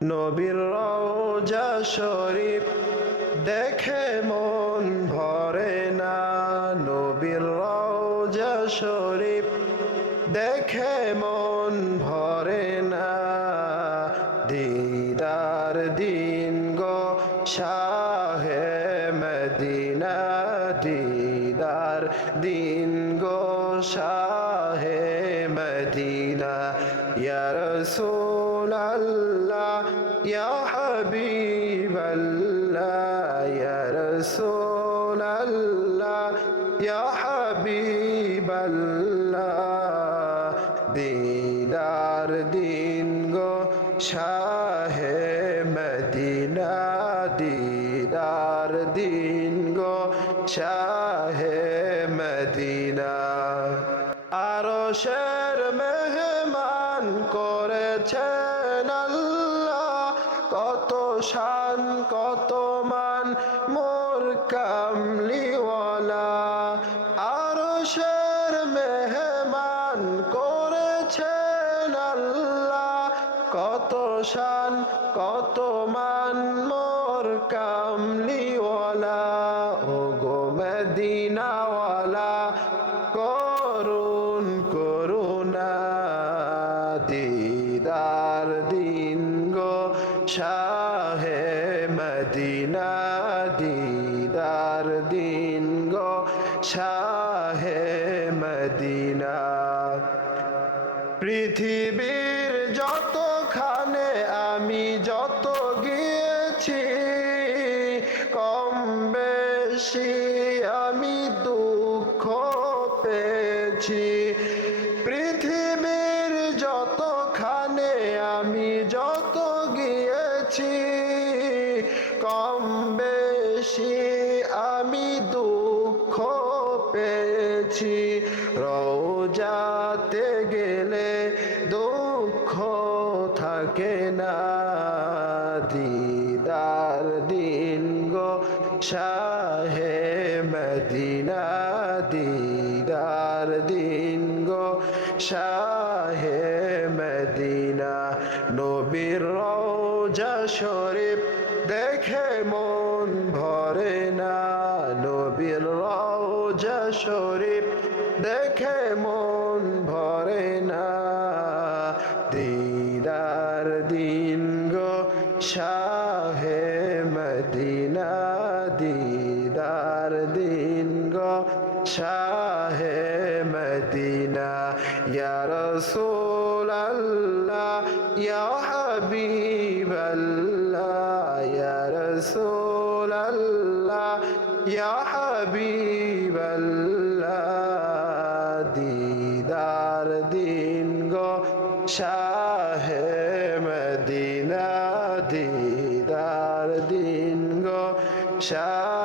নবীর রওজা শরীফ দেখে মন ভরে না, নবীর রওজা শরীফ দেখে মন ভরে না। দিদার দিন গো শাহে মদিনা, দিদার দিন গো শাহে মদিনা। ইয়া রাসূলাল্লাহ ইয়া হাবিবাল্লাহ, ইয়া রাসূলাল্লাহ ইয়া হাবিবাল্লাহ। দিদার দিন গো শাহে মদিনা, দিদার দিন গো শাহে মদিনা। আরশের মেহমান করেছেন আল্লাহ, কত শান কত মান মোর কামলিওয়ালা। আরশের মেহমান করেছেন আল্লাহ, কত শান কত মান মোর কামলিওয়ালা। ও গো মদিনাওয়ালা করুণ করুণা, দিদার দিন গো শাহে মদিনা, দিদার দিন গো শাহে মদিনা। পৃথিবীর যতখানে আমি যত গিয়েছি, কম বেশি আমি দুঃখ পেয়েছি। পৃথিবীর যতখানে আমি যত গিয়েছি, কম বেশি আমি দুঃখ পেয়েছি। রওজাতে গেলে দুঃখ থাকে না, দিদার দিন গো শাহে মদিনা, দিদার দিন গো শাহে মদিনা। নবীর রওজা শরীফ দেখে মন ভরে না, নবীর রওজা শরীফ দেখে মন ভরে না। দিদার দিন গো শাহে মদিনা, দিদার দিন গো শাহে মদিনা। ইয়া রাসূলাল্লাহ ইয়া হাবিবাল্লাহ, ইয়া রাসূলাল্লাহ ইয়া হাবিবাল্লাহ। দিদার দিন গো শাহে মদিনা, দিদার দিন গো শাহে